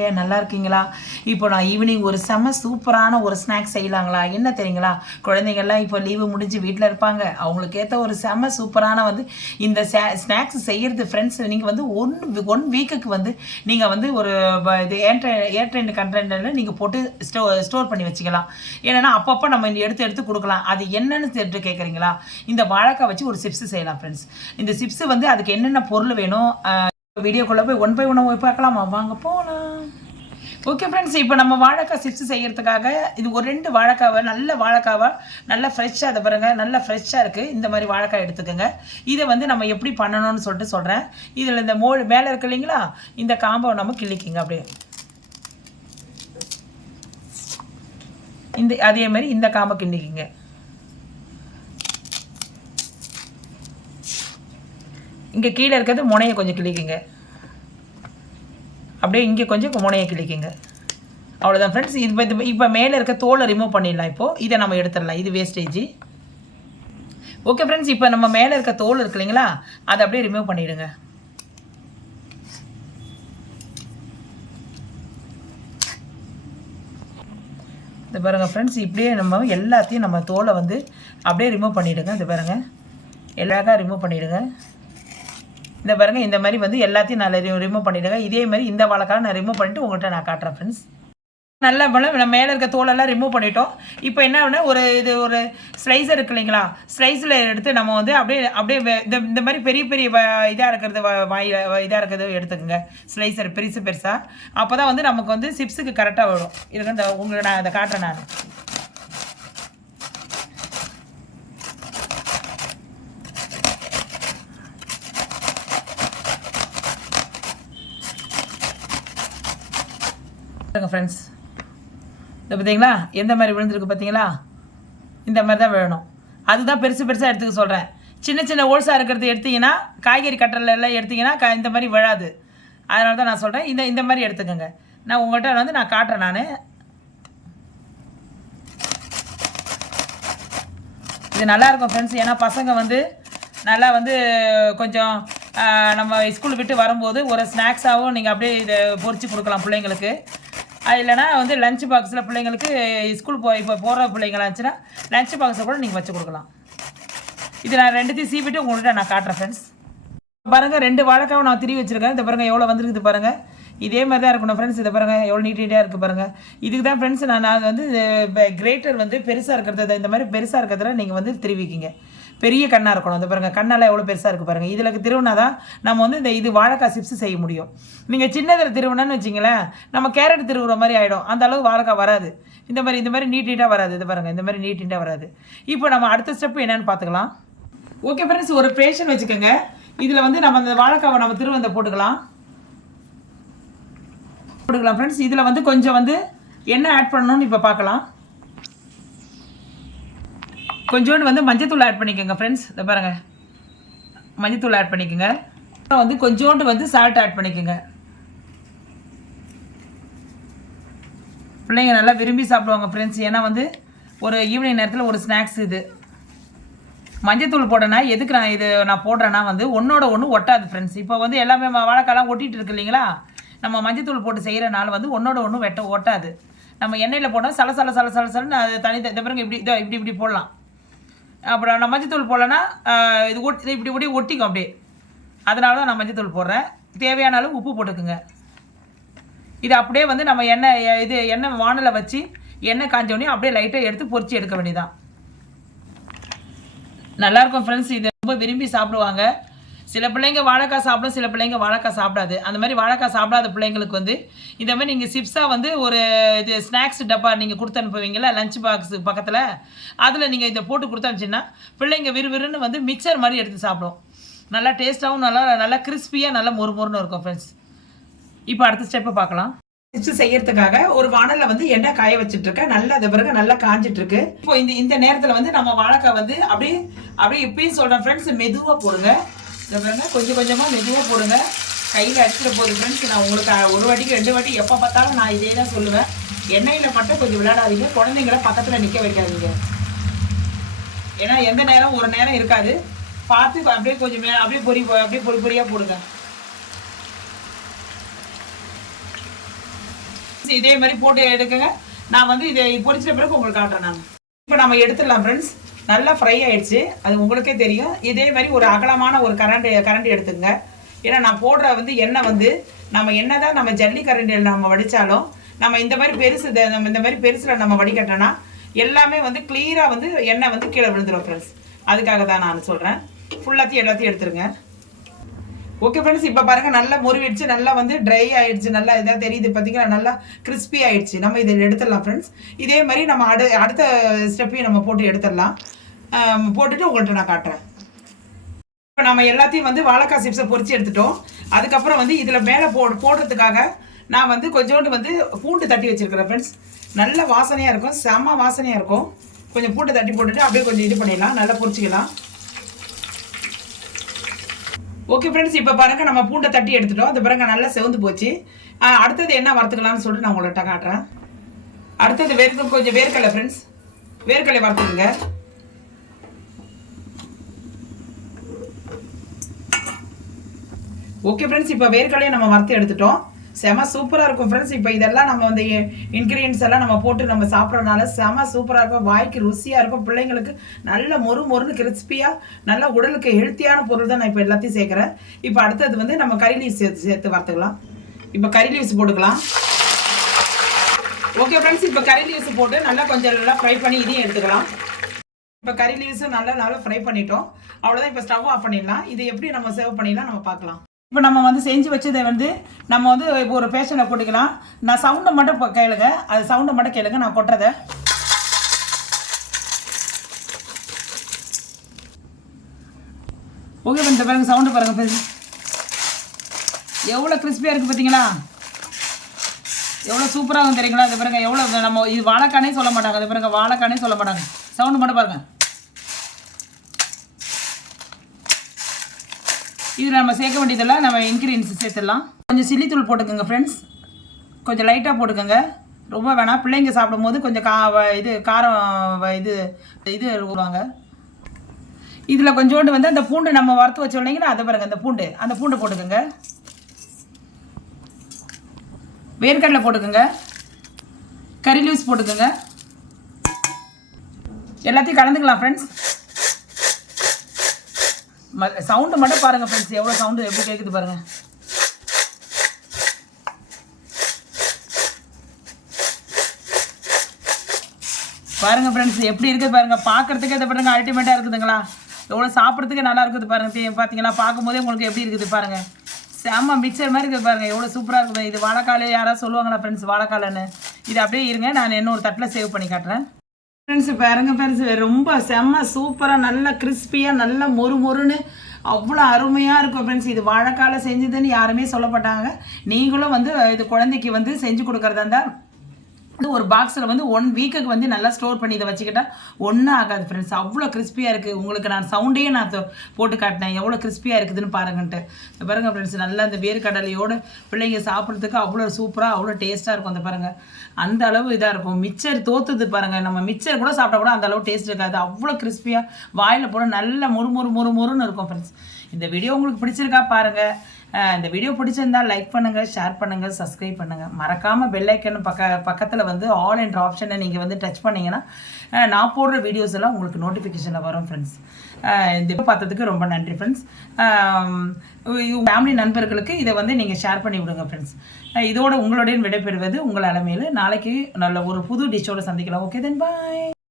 ஏ நல்லா இருக்கீங்களா? இப்போ நான் ஈவினிங் ஒரு செம சூப்பரான ஒரு ஸ்நாக்ஸ் செய்யலாங்களா? என்ன தெரியுங்களா? குழந்தைங்கள்லாம் இப்போ லீவு முடிஞ்சு வீட்டில் இருப்பாங்க. அவங்களுக்கு ஏற்ற ஒரு செம சூப்பரான வந்து இந்த ஸ்நாக்ஸ் செய்கிறது ஃப்ரெண்ட்ஸ் நீங்கள் வந்து ஒன் ஒன் வீக்குக்கு வந்து நீங்கள் வந்து ஒரு இது ஏற்ற ஏர்ட்ரெண்ட் கண்டென்ட்டில் நீங்கள் போட்டு ஸ்டோ ஸ்டோர் பண்ணி வச்சுக்கலாம். ஏன்னா அப்பப்போ நம்ம எடுத்து எடுத்து கொடுக்கலாம். அது என்னன்னு தெரிஞ்சு கேட்குறீங்களா இந்த வாழைக்காய் வச்சு ஒரு சிப்ஸ் செய்யலாம் ஃப்ரெண்ட்ஸ் இந்த சிப்ஸ் வந்து அதுக்கு என்னென்ன பொருள் வேணும்? வீடியோக்குள்ளே போய் ஒன் பை ஒன் போய் பார்க்கலாமா? வாங்க போகலாம் ஓகே ஃப்ரெண்ட்ஸ் இப்போ நம்ம வாழைக்காய் சிப்ஸ் செய்கிறதுக்காக இது ஒரு ரெண்டு வாழைக்காவை நல்ல வாழைக்காவை நல்லா ஃப்ரெஷ்ஷாக அதை பாருங்கள் நல்லா ஃப்ரெஷ்ஷாக இருக்குது இந்த மாதிரி வாழைக்காய் எடுத்துக்கோங்க. இதை வந்து நம்ம எப்படி பண்ணணும்னு சொல்லிட்டு சொல்கிறேன் இதில் இந்த மோ மேலே இருக்கு இல்லைங்களா? இந்த காம்பை நம்ம கிள்ளிக்கிங்க அப்படியே. இந்த அதே மாதிரி இந்த காம்பை கிள்ளிக்கிங்க. இங்கே கீழே இருக்கிறது முனையை கொஞ்சம் கிளிக்குங்க அப்படியே இங்கே கொஞ்சம் முனையை கிளிக்குங்க அவ்வளோதான் ஃப்ரெண்ட்ஸ் இது இப்போ இப்போ மேலே இருக்க தோலை ரிமூவ் பண்ணிடலாம் இப்போது இதை நம்ம எடுத்துடலாம். இது வேஸ்டேஜ் ஓகே ஃப்ரெண்ட்ஸ் இப்போ நம்ம மேலே இருக்க தோல் இருக்கு இல்லைங்களா? அதை அப்படியே ரிமூவ் பண்ணிவிடுங்க இது பாருங்கள் ஃப்ரெண்ட்ஸ் இப்படியே நம்ம எல்லாத்தையும் நம்ம தோலை வந்து அப்படியே ரிமூவ் பண்ணிவிடுங்க இது பாருங்க. எல்லாக்கா ரிமூவ் பண்ணிவிடுங்க இந்த பாருங்கள் இந்த மாதிரி வந்து எல்லாத்தையும் நான் ரிமூவ் பண்ணிவிடுங்க இதே மாதிரி இந்த வாழைக்காய் நான் ரிமூவ் பண்ணிட்டு உங்கள்கிட்ட நான் காட்டுறேன் ஃப்ரெண்ட்ஸ் நல்லா பண்ண நம்ம மேலே இருக்க தோலெல்லாம் ரிமூவ் பண்ணிட்டோம். இப்போ என்ன பண்ண ஒரு இது ஒரு ஸ்லைஸர் இருக்கு இல்லைங்களா? ஸ்லைஸில் எடுத்து நம்ம வந்து அப்படியே அப்படியே இந்த இந்த மாதிரி பெரிய பெரிய இதாக இருக்கிறது வாயில் இதாக இருக்கிறது எடுத்துக்கோங்க. ஸ்லைசர் பெருசு பெருசாக அப்போ தான் வந்து நமக்கு வந்து சிப்ஸுக்கு கரெக்டாக வரும். இதுக்கு இந்த உங்களை நான் அதை காட்டுறேன் நான். பாருங்க ஃப்ரெண்ட்ஸ் இது பார்த்தீங்களா எந்த மாதிரி விழுந்திருக்கு பார்த்தீங்களா இந்த மாதிரி தான் விழணும். அதுதான் பெருசு பெருசாக எடுத்துக்க சொல்கிறேன் சின்ன சின்ன ஓல்ஸாக இருக்கிறது எடுத்தீங்கன்னா காய்கறி கட்டரில் எல்லாம் எடுத்தீங்கன்னா க இந்த மாதிரி விழாது. அதனால தான் நான் சொல்கிறேன் இந்த இந்த மாதிரி எடுத்துக்கோங்க. நான் உங்கள்கிட்ட வந்து நான் காட்டுறேன் நான். இது நல்லா இருக்கும் ஃப்ரெண்ட்ஸ் ஏன்னா பசங்க வந்து நல்லா வந்து கொஞ்சம் நம்ம ஸ்கூல் விட்டு வரும்போது ஒரு ஸ்நாக்ஸாகவும் நீங்கள் அப்படியே இதை பொறிச்சு கொடுக்கலாம் பிள்ளைங்களுக்கு. அது இல்லைனா வந்து லஞ்ச் பாக்ஸில் பிள்ளைங்களுக்கு ஸ்கூல் போய் இப்போ போகிற பிள்ளைங்களா இருந்துச்சுன்னா லஞ்ச் பாக்ஸில் கூட நீங்கள் வச்சு கொடுக்கலாம். இது நான் ரெண்டுத்தையும் சீவிட்டு உங்கள்கிட்ட நான் காட்டுறேன் ஃப்ரெண்ட்ஸ் பாருங்கள் ரெண்டு வாழைக்காவை நான் திருவி வச்சுருக்கேன். இந்த பாருங்கள் எவ்வளோ வந்திருக்குது பாருங்கள் இதே மாதிரி தான் இருக்கணும் ஃப்ரெண்ட்ஸ் இதை பாருங்கள் எவ்வளோ நீட்டாக இருக்குது பாருங்கள் இதுக்கு தான் ஃப்ரெண்ட்ஸ் நான் நான் வந்து கிரேட்டர் வந்து பெருசாக இருக்கிறது இந்த மாதிரி பெருசாக இருக்கிறதுல நீங்கள் வந்து திருவிக்கிங்க. பெரிய கண்ணாக இருக்கணும். இந்த பாருங்கள் கண்ணெல்லாம் எவ்வளோ பெருசாக இருக்குது பாருங்கள் இதில் திருவினா தான் நம்ம வந்து இந்த இது வாழைக்காய் சிப்ஸ் செய்ய முடியும். நீங்கள் சின்னதில் திருவினான்னு வச்சிங்களேன் நம்ம கேரட் திருவுற மாதிரி ஆகிடும் அந்த அளவு வாழைக்காய் வராது. இந்த மாதிரி இந்த மாதிரி நீட்டாக வராது. இது பாருங்கள் இந்த மாதிரி நீட்டாக வராது. இப்போ நம்ம அடுத்த ஸ்டெப் என்னென்னு பார்த்துக்கலாம். ஓகே ஃப்ரெண்ட்ஸ் ஒரு பேஷன் வச்சுக்கோங்க. இதில் வந்து நம்ம அந்த வாழைக்காவை நம்ம திருவந்த போட்டுக்கலாம். போட்டுக்கலாம் ஃப்ரெண்ட்ஸ் இதில் வந்து கொஞ்சம் வந்து என்ன ஆட் பண்ணணும்னு இப்போ பார்க்கலாம். கொஞ்சோண்டு வந்து மஞ்சத்தூள் ஆட் பண்ணிக்கோங்க ஃப்ரெண்ட்ஸ் இதை பாருங்கள் மஞ்சத்தூள் ஆட் பண்ணிக்கோங்க. அப்புறம் வந்து கொஞ்சோண்டு வந்து சால்ட் ஆட் பண்ணிக்கோங்க. பிள்ளைங்க நல்லா விரும்பி சாப்பிடுவாங்க ஃப்ரெண்ட்ஸ் ஏன்னா வந்து ஒரு ஈவினிங் நேரத்தில் ஒரு ஸ்நாக்ஸ் இது. மஞ்சத்தூள் போடனா எதுக்கு நான் இது நான் போடுறேன்னா வந்து ஒன்றோட ஒன்று ஒட்டாது ஃப்ரெண்ட்ஸ் இப்போ வந்து எல்லாமே வாழைக்காலாம் ஒட்டிகிட்டு இருக்கு இல்லைங்களா? நம்ம மஞ்சத்தூள் போட்டு செய்கிறனால வந்து ஒன்றோட ஒன்றும் வெட்ட ஒட்டாது. நம்ம எண்ணெயில் போனால் சல சல சல சல சலன்னு அது தனி இந்த பிறகு இப்படி இதோ இப்படி இப்படி போடலாம். அப்புறம் நான் மஞ்சத்தூள் போடலன்னா இது ஒட்டி இது இப்படி இப்படி ஒட்டிக்கும் அப்படியே. அதனால தான் நான் மஞ்சத்தூள் போடுறேன். தேவையான அளவு உப்பு போட்டுக்குங்க. இது அப்படியே வந்து நம்ம எண்ணெய் இது எண்ணெய் வானலை வச்சு எண்ணெய் காஞ்சோடனே அப்படியே லைட்டாக எடுத்து பொறிச்சு எடுக்க வேண்டியதான் நல்லா இருக்கும் ஃப்ரெண்ட்ஸ் இது ரொம்ப விரும்பி சாப்பிடுவாங்க. சில பிள்ளைங்க வாழைக்காய் சாப்பிடும் சில பிள்ளைங்க வாழைக்காய் சாப்பிடாது. அந்த மாதிரி வாழைக்காய் சாப்பிடாத பிள்ளைங்களுக்கு வந்து இந்த மாதிரி நீங்கள் சிப்ஸாக வந்து ஒரு இது ஸ்நாக்ஸ் டப்பா நீங்கள் கொடுத்து அனுப்புவீங்களா லஞ்ச் பாக்ஸ் பக்கத்தில்? அதில் நீங்கள் இதை போட்டு கொடுத்து பிள்ளைங்க விறுவிறுன்னு வந்து மிக்சர் மாதிரி எடுத்து சாப்பிடும். நல்லா டேஸ்ட்டாகவும் நல்லா நல்லா கிறிஸ்பியாக நல்லா மொறுமொறுன்னு இருக்கும் ஃப்ரெண்ட்ஸ் இப்போ அடுத்த ஸ்டெப்பை பார்க்கலாம். சிப்ஸ் செய்யறதுக்காக ஒரு வானல்ல வந்து எண்ணெய் காய வச்சுட்டு இருக்கேன் நல்லா அது பிறகு நல்லா காஞ்சிட்டு இருக்கு இப்போ இந்த இந்த நேரத்துல வந்து நம்ம வாழைக்காய் வந்து அப்படியே அப்படியே இப்பயும் சொல்றேன் ஃப்ரெண்ட்ஸ் மெதுவா போடுங்க. இந்த கொஞ்சம் கொஞ்சமாக மெதுவாக போடுங்க. கையில் அடிச்சிட போகுது ஃப்ரெண்ட்ஸ் நான் உங்களுக்கு ஒரு வாட்டிக்கு ரெண்டு வாட்டி எப்போ பார்த்தாலும் நான் இதே தான் சொல்லுவேன். எண்ணெயில் மட்டும் கொஞ்சம் விளையாடாதீங்க. குழந்தைங்கள பக்கத்தில் நிற்க வைக்காதீங்க. ஏன்னா எந்த நேரம் ஒரு நேரம் இருக்காது. பார்த்து அப்படியே கொஞ்சம் மே- அப்படியே பொறி அப்படியே பொறி பொறியாக போடுங்க. இதே மாதிரி போட்டு எடுக்குங்க. நான் வந்து இதை பொறிச்சிட்ட பிறகு உங்களுக்கு காட்டுறேன் நான். இப்போ நம்ம எடுத்துடலாம் ஃப்ரெண்ட்ஸ் நல்லா ஃப்ரை ஆயிடுச்சு. அது உங்களுக்கே தெரியும். இதே மாதிரி ஒரு அகலமான ஒரு கரண்டி கரண்டி எடுத்துங்க ஏன்னா நான் போடுற வந்து எண்ணெய் வந்து நம்ம என்ன தான் நம்ம ஜல்லி கரண்டியில் நம்ம வடித்தாலும் நம்ம இந்த மாதிரி பெருசு நம்ம இந்த மாதிரி பெருசில் நம்ம வடிகட்டோன்னா எல்லாமே வந்து கிளியராக வந்து எண்ணெய் வந்து கீழே விழுந்துடும் ஃப்ரெண்ட்ஸ் அதுக்காக தான் நான் சொல்கிறேன் ஃபுல்லாத்தையும் எல்லாத்தையும் எடுத்துருங்க. ஓகே ஃப்ரெண்ட்ஸ் இப்போ பாருங்கள் நல்லா முறிவிடுச்சு நல்லா வந்து ட்ரை ஆயிடுச்சு நல்லா இதாக தெரியுது பார்த்தீங்களா நல்லா கிறிஸ்பி ஆயிடுச்சு. நம்ம இதை எடுத்துடலாம் ஃப்ரெண்ட்ஸ் இதே மாதிரி நம்ம அடு அடுத்த ஸ்டெப்பையும் நம்ம போட்டு எடுத்துடலாம். போட்டுட்டு உங்கள்கிட்ட நான் காட்டுறேன். இப்போ நம்ம எல்லாத்தையும் வந்து வாழைக்காய் சிப்ஸை பொறிச்சு எடுத்துட்டோம். அதுக்கப்புறம் வந்து இதில் மேலே போ போடுறதுக்காக நான் வந்து கொஞ்சோண்டு வந்து பூண்டு தட்டி வச்சுருக்கிறேன் ஃப்ரெண்ட்ஸ் நல்ல வாசனையாக இருக்கும் செம வாசனையாக இருக்கும். கொஞ்சம் பூண்டு தட்டி போட்டுட்டு அப்படியே கொஞ்சம் இது பண்ணிடலாம் நல்லா பொறிச்சிக்கலாம் ஓகே ஃப்ரெண்ட்ஸ் இப்போ பாருங்க நம்ம பூண்டை தட்டி எடுத்துட்டோம். அது பிறகு நல்லா செவந்து போச்சு. அடுத்தது என்ன வறுத்துக்கலாம்னு சொல்லிட்டு நான் உங்கள்கிட்ட காட்டுறேன். அடுத்தது வேர்க்கு கொஞ்சம் வேர்க்கலை ஃப்ரெண்ட்ஸ் வேர்க்கலை வறுத்துக்குங்க. ஓகே ஃப்ரெண்ட்ஸ் இப்போ வேர்க்கடலையை நம்ம வறுத்து எடுத்துட்டோம். செம சூப்பராக இருக்கும் ஃப்ரெண்ட்ஸ் இப்போ இதெல்லாம் நம்ம வந்து இன்க்ரீடியன்ஸ் எல்லாம் நம்ம போட்டு நம்ம சாப்பிட்றதுனால செம சூப்பராக இருக்கும். வாய்க்கு ருசியாக இருக்கும். பிள்ளைங்களுக்கு நல்ல மொறு மொறுன்னு கிறிஸ்பியாக நல்ல உடலுக்கு ஹெல்த்தியான பொருள் தான் நான் இப்போ எல்லாத்தையும் சேர்க்குறேன். இப்போ அடுத்தது வந்து நம்ம கறி லீவ்ஸ் சேர்த்து சேர்த்து வறுத்துக்கலாம். இப்போ கறி லீவ்ஸ் போட்டுக்கலாம். ஓகே ஃப்ரெண்ட்ஸ் இப்போ கறி லீவ்ஸ் போட்டு நல்லா கொஞ்சம் நல்லா ஃப்ரை பண்ணி இதையும் எடுத்துக்கலாம். இப்போ கறி லீவ்ஸும் நல்லா நல்லா ஃப்ரை பண்ணிட்டோம். அவ்வளோதான் இப்போ ஸ்டவ் ஆஃப் பண்ணிடலாம். இது எப்படி நம்ம சேவ் பண்ணிடலாம் நம்ம பார்க்கலாம். இப்போ நம்ம வந்து செஞ்சு வச்சதை வந்து நம்ம வந்து இப்போ ஒரு பேஷனில் கொட்டிக்கலாம். நான் சவுண்டை மட்டும் இப்போ கேளுங்க. அது சவுண்டை மட்டும் கேளுங்க. நான் கொட்டுறதை. ஓகே இந்த பாருங்க சவுண்டு பாருங்க எவ்வளோ கிறிஸ்பியாக இருக்குது பார்த்தீங்களா எவ்வளோ சூப்பராக இருக்கும் தெரியுங்களா? அது பாருங்க எவ்வளோ நம்ம இது வாழைக்கானே சொல்ல மாட்டாங்க. அது பாருங்க வாழைக்கானே சொல்ல மாட்டாங்க. சவுண்டு மட்டும் பாருங்கள் இதில் நம்ம சேர்க்க வேண்டியதெல்லாம் நம்ம இன்க்ரீடியன்ஸ் சேர்த்துடலாம். கொஞ்சம் சில்லித்தூள் போட்டுக்கோங்க ஃப்ரெண்ட்ஸ் கொஞ்சம் லைட்டாக போட்டுக்கோங்க. ரொம்ப வேணாம். பிள்ளைங்க சாப்பிடும்போது கொஞ்சம் கா வ- இது காரம் வ- இது இது விடுவாங்க இதில் கொஞ்சோண்டு வந்து அந்த பூண்டு நம்ம வறுத்து வச்சோம் அதை பாருங்கள் அந்த பூண்டு. அந்த பூண்டு போட்டுக்கோங்க. வேர்க்கடலை போட்டுக்கோங்க. கறி லூஸ் போட்டுக்கோங்க. எல்லாத்தையும் கலந்துக்கலாம் ஃப்ரெண்ட்ஸ் சவுண்டு மட்டும் பாருங்க ஃப்ரெண்ட்ஸ் எவ்வளோ சவுண்டு எப்படி கேட்குது பாருங்க. பாருங்க ஃப்ரெண்ட்ஸ் எப்படி இருக்குது பாருங்க. பார்க்கறதுக்கே இதை பாருங்க அல்டிமேட்டாக இருக்குதுங்களா? எவ்வளோ சாப்பிட்றதுக்கு நல்லா இருக்குது பாருங்க. பார்த்தீங்களா பார்க்கும்போதே உங்களுக்கு எப்படி இருக்குது பாருங்க. செம்ம மிக்சர் மாதிரி இருக்குது பாருங்க. எவ்வளோ சூப்பராக இருக்குது. இது வாழைக்காலே யாராவது சொல்லுவாங்களா ஃப்ரெண்ட்ஸ் வாழைக்காலன்னு. இது அப்படியே இருங்க. நான் இன்னொரு தட்டில் சேவ் பண்ணி காட்டுறேன். ஃப்ரெண்ட்ஸ் பாருங்க ஃப்ரெண்ட்ஸ் ரொம்ப செம்ம சூப்பராக நல்ல கிறிஸ்பியாக நல்லா மொறு மொறுன்னு அவ்வளோ அருமையாக இருக்கும் ஃப்ரெண்ட்ஸ் இது வாழைக்கால செஞ்சதுன்னு யாருமே சொல்லப்பட்டாங்க. நீங்களும் வந்து இது குழந்தைக்கு வந்து செஞ்சு கொடுக்குறதா இருந்தால் வந்து ஒரு பாக்ஸில் வந்து ஒன் வீக்குக்கு வந்து நல்லா ஸ்டோர் பண்ணி இதை வச்சுக்கிட்டா ஒன்றும் ஆகாது ஃப்ரெண்ட்ஸ் அவ்வளோ கிறிஸ்பியாக இருக்குது உங்களுக்கு நான் சவுண்டே நான் போட்டு காட்டினேன். எவ்வளோ கிறிஸ்பியாக இருக்குதுன்னு பாருங்கன்ட்டு. பாருங்கள் ஃப்ரெண்ட்ஸ் நல்லா அந்த வேர்க்கடலையோட பிள்ளைங்க சாப்பிட்றதுக்கு அவ்வளோ சூப்பராக அவ்வளோ டேஸ்ட்டாக இருக்கும். அந்த பாருங்கள் அந்த அளவு இதாக இருக்கும். மிச்சர் தோத்துது பாருங்கள் நம்ம மிச்சர் கூட சாப்பிட்டா கூட அந்த அளவு டேஸ்ட் இருக்காது. அவ்வளோ கிறிஸ்பியாக வாயில் போட நல்ல முறு முறு முறு முறுன்னு இருக்கும் ஃப்ரெண்ட்ஸ் இந்த வீடியோ உங்களுக்கு பிடிச்சிருக்கா பாருங்கள் இந்த வீடியோ பிடிச்சிருந்தா லைக் பண்ணுங்கள் ஷேர் பண்ணுங்கள் சப்ஸ்கிரைப் பண்ணுங்கள் மறக்காமல் பெல்லைக்கன் பக்க பக்கத்தில் வந்து ஆல் என்ற ஆப்ஷனை நீங்கள் வந்து டச் பண்ணீங்கன்னா நான் போடுற வீடியோஸ் எல்லாம் உங்களுக்கு நோட்டிஃபிகேஷனில் வரும் ஃப்ரெண்ட்ஸ் இந்த பார்த்ததுக்கு ரொம்ப நன்றி ஃப்ரெண்ட்ஸ் ஃபேமிலி நண்பர்களுக்கு இதை வந்து நீங்கள் ஷேர் பண்ணி விடுங்க ஃப்ரெண்ட்ஸ் இதோட உங்களுடைய விடைபெறுவது உங்கள் அலமையில் நாளைக்கு நல்ல ஒரு புது டிஷ்ஷோட சந்திக்கலாம். ஓகே தென் பாய்